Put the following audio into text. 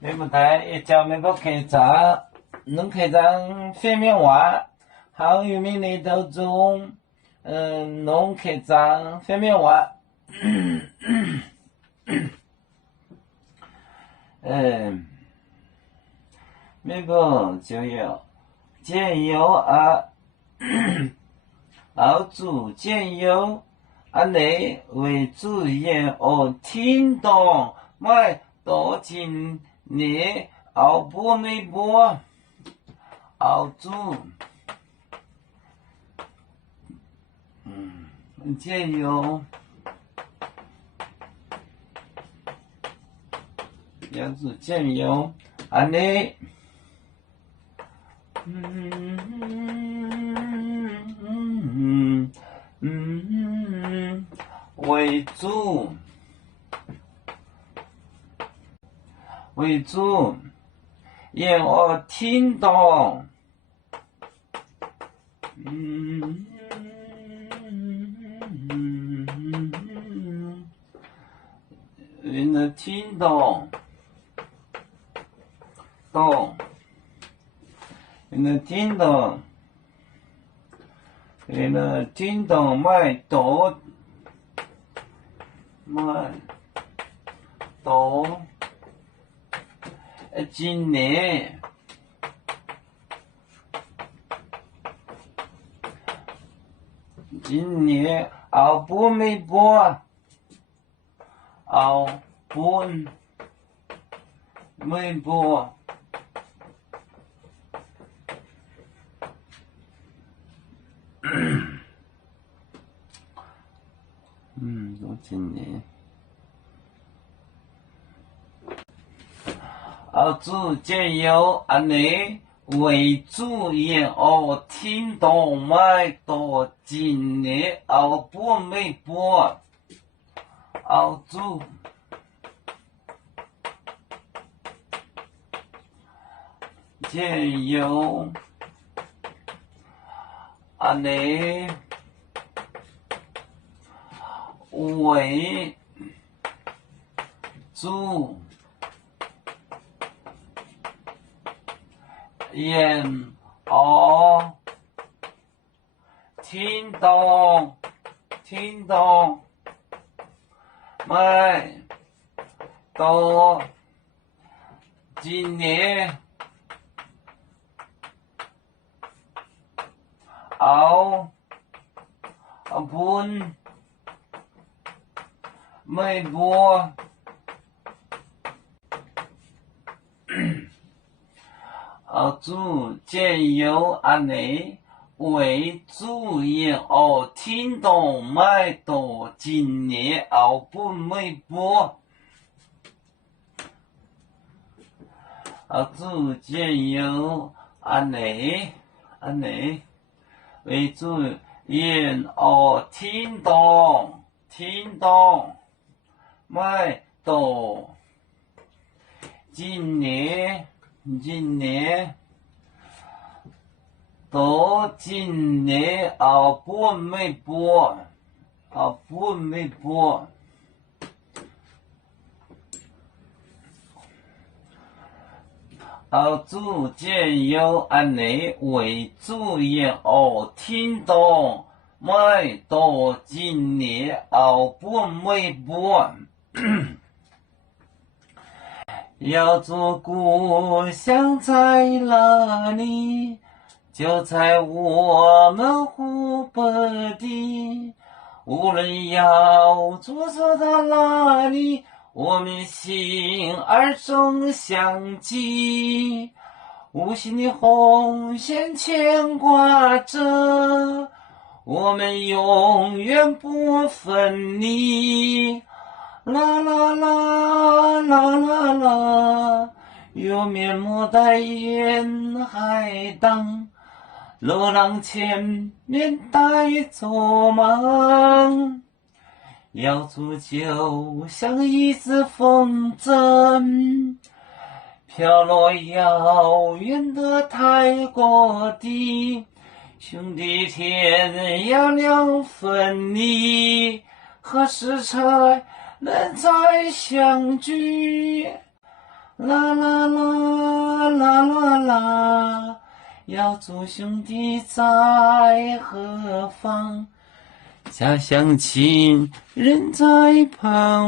你们睇一條美國劇集，能劇集方面話，好有名的當中，能劇集方面話，美國就有醬油啊，澳洲醬油，你為主演我聽懂買多進你澳波美波澳洲醬油要是醬油你为主让我听懂你能听懂你能听懂你能听懂买多今年澳波美波澳波美波多今年澳洲酱油你为主演我听懂买多今年澳波美波澳洲酱油你为主演我听懂买多今年澳波美波澳洲酱油你为主演我听懂买多今年澳波美波澳洲酱油你为主演我听懂买多今年多今年澳波美波澳洲酱油你为主演我听懂买多今年澳波美波要做故乡在哪里？就在我们湖北的。无论要住到哪里，我们心儿总相系。无形的红线牵挂着，我们永远不分离。啦啦啦啦啦啦，有面目在沿海荡，流浪前面带着忙，要煮就像一只风筝，飘落遥远的泰国地，兄弟天涯两分离，何时才能再相聚？啦啦啦啦啦啦，要做兄弟在何方？家乡亲人在旁。